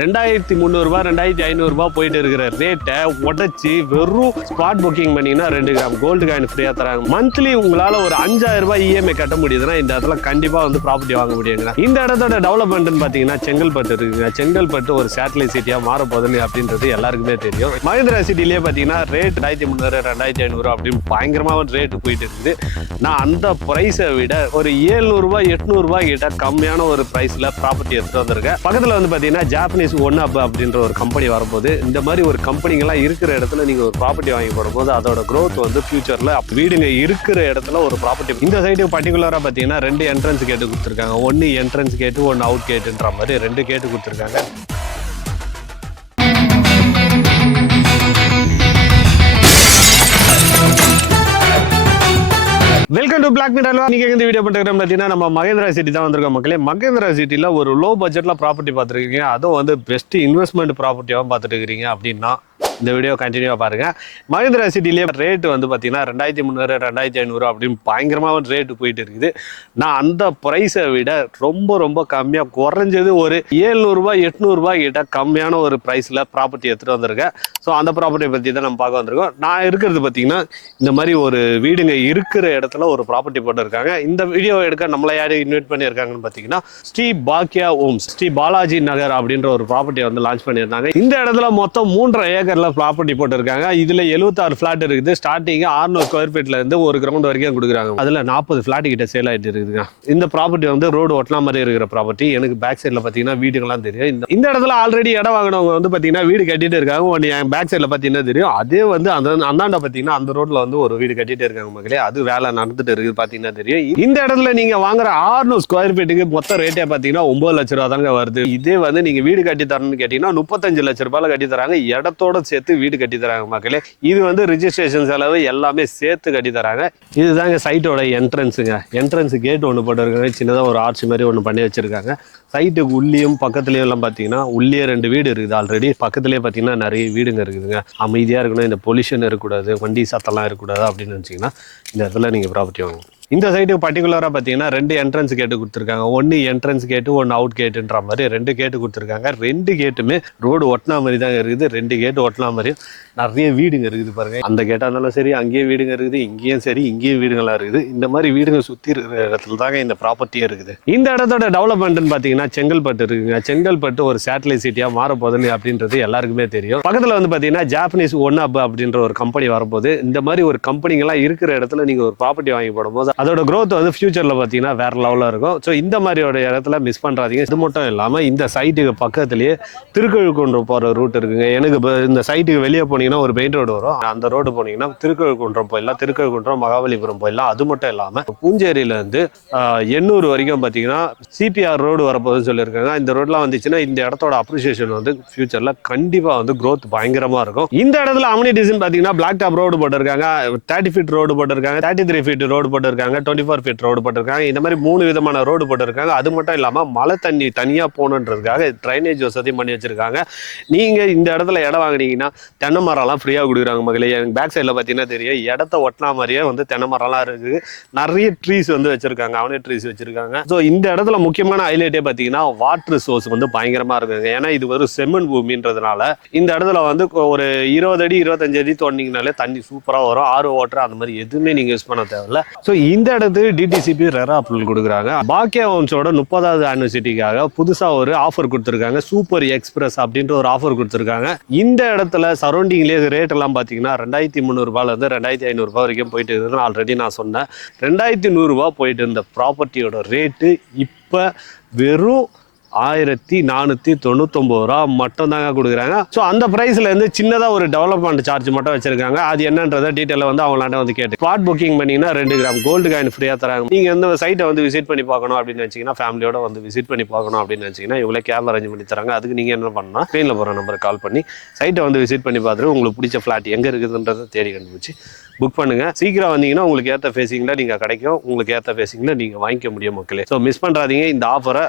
2300 ரூபாய் 2500 ரூபாய் போயிட்டு இருக்கிற ரேட்டை உடைச்சி வெறும் ஸ்பாட் புக்கிங் பண்ணீங்கன்னா 2 கிராம் கோல்டு காயின் ஃப்ரீயா தராங்க. மந்த்லி உங்களால ஒரு 5000 ரூபாய் இஎம்ஐ கட்ட முடியுதுன்னா இந்த இடத்துல கண்டிப்பா வந்து ப்ராப்பர்ட்டி வாங்க முடியுங்க. இந்த இடத்தோட டெவலப்மெண்ட் பாத்தீங்கன்னா செங்கல்பட்டு இருக்குங்க. செங்கல்பட்டு ஒரு சேட்டலைட் சிட்டியா மாற போகுது அப்படின்றது எல்லாருக்குமே தெரியும். மஹிந்திரா சிட்டிலேயே பாத்தீங்கன்னா ரேட் 2300 2500 அப்படின்னு பயங்கரமா ரேட் போயிட்டு இருக்குது. நான் அந்த பிரைஸை விட ஒரு 700 ரூபாய் 800 ரூபாய் கிட்ட கம்மியான ஒரு பிரைஸ்ல ப்ராப்பர்ட்டி எடுத்து வந்திருக்கேன். பக்கத்துல வந்து பாத்தீங்கன்னா ஜாப்பனீஸ் ஒன் அப் அப்படின்ற ஒரு கம்பெனி வரும்போது இந்த மாதிரி ஒரு கம்பெனிங்கெல்லாம் இருக்கிற இடத்துல நீங்க ஒரு ப்ராப்பர்ட்டி வாங்கி போடும்போது அதோட growth வந்து ஃபியூச்சர்ல வீடுங்க இருக்கிற இடத்துல ஒரு ப்ராப்பர்ட்டி. இந்த சைடு பர்டிகுலரா பாத்தீங்கன்னா 2 என்ட்ரன்ஸ் கேட்டு கொடுத்துருக்காங்க. 1 என்ட்ரன்ஸ் கேட்டு 1 அவுட் கேட்டுன்ற மாதிரி 2 கேட்டு கொடுத்துருக்காங்க. Welcome to block meet. நீங்க இந்த வீடியோ பண்ணிருக்கோம் பார்த்தீங்கன்னா நம்ம மகேந்திரா சிட்டி தான் வந்திருக்கோம் மக்களே. மகேந்திரா சிட்டியில் ஒரு லோ பட்ஜெட்ல ப்ராப்பர்ட்டி பார்த்துருக்கீங்க, அதுவும் வந்து பெஸ்ட் இன்வெஸ்ட்மெண்ட் ப்ராப்பர்ட்டியாகவும் பார்த்துட்டு இருக்கிறீங்க அப்படின்னா இந்த வீடியோ கண்டினியூவாக பாருங்க. மஹிந்திரா சிட்டிலேயே ரேட்டு வந்து பார்த்தீங்கன்னா 2300 2500 அப்படின்னு பயங்கரமாக ரேட்டு போயிட்டு இருக்குது. நான் அந்த ப்ரைஸை விட ரொம்ப கம்மியாக குறைஞ்சது ஒரு 700 ரூபாய் 800 ரூபாய் கிட்ட கம்மியான ஒரு ப்ரைஸில் ப்ராப்பர்ட்டி எடுத்துகிட்டு வந்திருக்கேன். ஸோ அந்த ப்ராப்பர்ட்டியை பற்றி தான் நம்ம பார்க்க வந்திருக்கோம். நான் இருக்கிறது பார்த்தீங்கன்னா இந்த மாதிரி ஒரு வீடுங்க இருக்கிற இடத்துல ஒரு ப்ராப்பர்ட்டி போட்டுருக்காங்க. இந்த வீடியோ எடுக்க நம்மளை யார் இன்வைட் பண்ணியிருக்காங்கன்னு பார்த்தீங்கன்னா ஸ்ரீ பாக்கியா ஹோம்ஸ் ஸ்ரீ பாலாஜி நகர் அப்படின்ற ஒரு ப்ராப்பர்ட்டியை வந்து லான்ச் பண்ணியிருந்தாங்க. இந்த இடத்துல மொத்தம் 3.5 ஏக்கர்ல ப்ராப்பர்ட்டி போட்டிருக்காங்க. இதுல 76 பிளாட் இருக்குது. ஸ்டார்டிங் 600 ஸ்கொயர் ஃபீட்ல இருந்து ஒரு கிரவுண்ட் வரைக்கும் கொடுக்குறாங்க. அதுல 40 பிளாட் கிட்ட சேல் ஆயிட்டு இருக்குதுங்க. இந்த ப்ராப்பர்ட்டி வந்து ரோடு ஒட்டலாம் மாதிரி இருக்கிற ப்ராப்பர்ட்டி. எனக்கு பேக் சைட்ல பாத்தீங்கன்னா வீடுகள்லாம் தெரியும். இந்த இடத்துல ஆல்ரெடி இடம் வாங்கினவங்க வந்து பாத்தீங்கன்னா வீடு கட்டிட்டு இருக்காங்க. ஒன்று என் பேக் சைட்ல பாத்தீங்கன்னா தெரியும். அதே வந்து அந்தாண்ட பாத்தீங்கன்னா அந்த ரோட்ல வந்து ஒரு வீடு கட்டிட்டு இருக்காங்க மக்களே. அது வேலை நடந்துட்டு இருக்குது பாத்தீங்கன்னா தெரியும். இந்த இடத்துல நீங்க வாங்குற 600 ஸ்கொயர் ஃபீட்டுக்கு மொத்த ரேட்டே பாத்தீங்கன்னா 9 லட்சம் ரூபாய் தாங்க வருது. இதே வந்து நீங்க வீடு கட்டி தரணும்னு கேட்டீங்கன்னா 35 லட்சம் ரூபாய் கட்டி தராங்க. இடத்தோட சேர்த்து வீடு கட்டி தராங்க மக்களே. இது வந்து ரிஜிஸ்ட்ரேஷன் செலவு எல்லாமே சேர்த்து கட்டி தராங்க. இதுதாங்க சைட்டோட என்ட்ரன்ஸுங்க. என்ட்ரன்ஸ் கேட் ஒன்று போட்டுருக்காங்க. சின்னதாக ஒரு ஆர்ச் மாதிரி ஒன்று பண்ணி வச்சிருக்காங்க. சைட்டுக்கு உள்ளியும் பக்கத்துலேயும் எல்லாம் பார்த்தீங்கன்னா உள்ளே 2 வீடு இருக்குது. ஆல்ரெடி பக்கத்துலேயே பார்த்தீங்கன்னா நிறைய வீடுங்க இருக்குதுங்க. அமைதியாக இருக்கணும், இந்த பொல்யூஷன் இருக்கக்கூடாது, வண்டி சத்தம்லாம் இருக்கக்கூடாது அப்படின்னு நினச்சிங்கன்னா இந்த இடத்துல நீங்கள் ப்ராப்பர்ட்டி வாங்கணும். இந்த சைட்டுக்கு பர்டிகுலராக பார்த்தீங்கன்னா 2 என்ட்ரன்ஸ் கேட்டு கொடுத்துருக்காங்க. 1 என்ட்ரன்ஸ் கேட்டு 1 அவுட் கேட்டுன்ற மாதிரி 2 கேட்டு கொடுத்துருக்காங்க. 2 கேட்டுமே ரோடு ஒட்டினா மாதிரி தான் இருக்குது. 2 கேட்டு ஒட்டினா மாதிரி நிறைய வீடுங்க இருக்குது பாருங்க. அந்த கேட்டாக இருந்தாலும் சரி, அங்கேயே வீடுங்க இருக்குது, இங்கேயும் சரி, இங்கேயும் வீடுங்களாம் இருக்குது. இந்த மாதிரி வீடுங்க சுற்றி இருக்கிற இடத்துல தாங்க இந்த ப்ராப்பர்ட்டியே இருக்குது. இந்த இடத்தோட டெவலப்மெண்ட்னு பார்த்தீங்கன்னா செங்கல்பட்டு இருக்குங்க. செங்கல்பட்டு ஒரு சேட்டலைட் சிட்டியாக மாற போகுது அப்படின்றது எல்லாருக்குமே தெரியும். பக்கத்தில் வந்து பார்த்தீங்கன்னா ஜாப்பனீஸ் ஒன் அப் அப்படின்ற ஒரு கம்பெனி வரப்போகுது. இந்த மாதிரி ஒரு கம்பெனிங்கெல்லாம் இருக்கிற இடத்துல நீங்கள் ஒரு ப்ராப்பர்ட்டி வாங்கி போடும்போது அதோட growth வந்து ஃபியூச்சர்ல பார்த்தீங்கன்னா வேற லெவலில் இருக்கும். ஸோ இந்த மாதிரியோட இடத்துல மிஸ் பண்ணுறாதீங்க. இது மட்டும் இல்லாமல் இந்த சைட்டுக்கு பக்கத்துலேயே திருக்கழுக்குன்றம் போகிற ரூட் இருக்குங்க. எனக்கு இந்த சைட்டுக்கு வெளியே போனீங்கன்னா ஒரு மெயின் ரோடு வரும். அந்த ரோடு போனீங்கன்னா திருக்கழுக்குன்றம் போயிடலாம், திருக்கழுக்குன்றம் மகாபலிபுரம் போயிடலாம். அது மட்டும் இல்லாமல் பூஞ்சேரியிலேருந்து எண்ணூர் வரைக்கும் பார்த்தீங்கன்னா சிபிஆர் ரோடு வரப்போகுதுன்னு சொல்லியிருக்காங்க. இந்த ரோட்லாம் வந்துச்சுன்னா இந்த இடத்தோட அப்ரிசியேஷன் வந்து ஃபியூச்சரில் கண்டிப்பாக வந்து growth பயங்கரமாக இருக்கும். இந்த இடத்துல அம்யூனிட்டிஸ்ன்னு பார்த்தீங்கன்னா பிளாக் டாப் ரோடு போட்டிருக்காங்க, 30 ஃபீட் ரோடு போட்டிருக்காங்க, 33 ஃபீட் ரோடு போட்டிருக்காங்க, 24 ஃபீட் ரோடு போட்டிருக்காங்க. இந்த மாதிரி 3 விதமான ரோடு போட்டிருக்காங்க. அது மட்டும் இல்லாமல் மழை தண்ணி தனியாக போகணுன்றதுக்காக ட்ரைனேஜ் வசதி பண்ணி வச்சிருக்காங்க. நீங்கள் இந்த இடத்துல இடம் வாங்கினீங்கன்னா தென்னை மரம்லாம் ஃப்ரீயாக கொடுக்குறாங்க மகளே. எனக்கு பேக் சைடில் பார்த்தீங்கன்னா தெரியும், இடத்த ஒட்டினா மாதிரியே வந்து தென்னை மரம்லாம் இருக்குது. நிறைய ட்ரீஸ் வந்து வச்சிருக்காங்க, அவனே ட்ரீஸ் வச்சிருக்காங்க. ஸோ இந்த இடத்துல முக்கியமான ஹைலைட்டே பார்த்தீங்கன்னா வாட்டர் சோர்ஸ் வந்து பயங்கரமாக இருக்குங்க. ஏன்னா இது ஒரு செம்மண் பூமின்றதுனால இந்த இடத்துல வந்து ஒரு 20 அடி 25 அடி தோண்டிங்கனாலே தண்ணி சூப்பராக வரும். ஆர்ஓ வாட்டர் அந்த மாதிரி எதுவுமே நீங்கள் யூஸ் பண்ண தேவையில்ல. ஸோ இந்த இடத்துக்கு டிடிசிபி ரெரா அப்ரூவல் கொடுக்குறாங்க. பாக்கியா ஹோம்ஸோட 30வது ஆனிவர்சரிக்காக புதுசாக ஒரு ஆஃபர் கொடுத்துருக்காங்க. சூப்பர் எக்ஸ்பிரஸ் அப்படின்ற ஒரு ஆஃபர் கொடுத்துருக்காங்க. இந்த இடத்துல சரௌண்டிங்லேயே ரேட் எல்லாம் பார்த்தீங்கன்னா 2300 ரூபாயிலிருந்து 2500 ரூபாய் வரைக்கும் போயிட்டு இருக்குதுன்னு ஆல்ரெடி நான் சொன்னேன். 2100 ரூபாய் போயிட்டு இருந்த ப்ராப்பர்ட்டியோட ரேட்டு இப்போ வெறும் 1499 ரூபா மட்டும் தாங்க கொடுக்குறாங்க. ஸோ அந்த பிரைஸ்ல இருந்து சின்னதாக ஒரு டெவலப்மெண்ட் சார்ஜ் மட்டும் வச்சிருக்காங்க. அது என்னன்றதை டீட்டெயிலாக வந்து அவங்களாண்ட வந்து கேட்டு ஸ்பாட் புக்கிங் பண்ணீங்கன்னா 2 கிராம் கோல்டு காயின் ஃப்ரீயாக தராங்க. நீங்கள் இந்த சைட்டை வந்து விசிட் பண்ணி பார்க்கணும் அப்படின்னு நினச்சிங்கன்னா, ஃபேமிலியோட வந்து விசிட் பண்ணி பார்க்கணும் அப்படின்னு நினச்சிங்கன்னா இவங்களே கேப் அரேஞ்ச் பண்ணி தராங்க. அதுக்கு நீங்கள் என்ன பண்ணால் ஸ்க்ரீனில் போகிற நம்பருக்கு கால் பண்ணி சைட்டை வந்து விசிட் பண்ணி பார்த்துட்டு உங்களுக்கு பிடிச்ச ஃப்ளாட் எங்கே இருக்குதுன்றதை தேடி கண்டுபிடிச்சி புக் பண்ணுங்க. சீக்கிரம் வந்தீங்கன்னா உங்களுக்கு ஏற்ற ஃபேஸிங்கில் நீங்கள் கிடைக்கும், உங்களுக்கு ஏற்ற ஃபேஸிங்கில் நீங்கள் வாங்கிக்க முடியும் மக்களே. ஸோ மிஸ் பண்ணுறாதீங்க இந்த ஆஃபரை.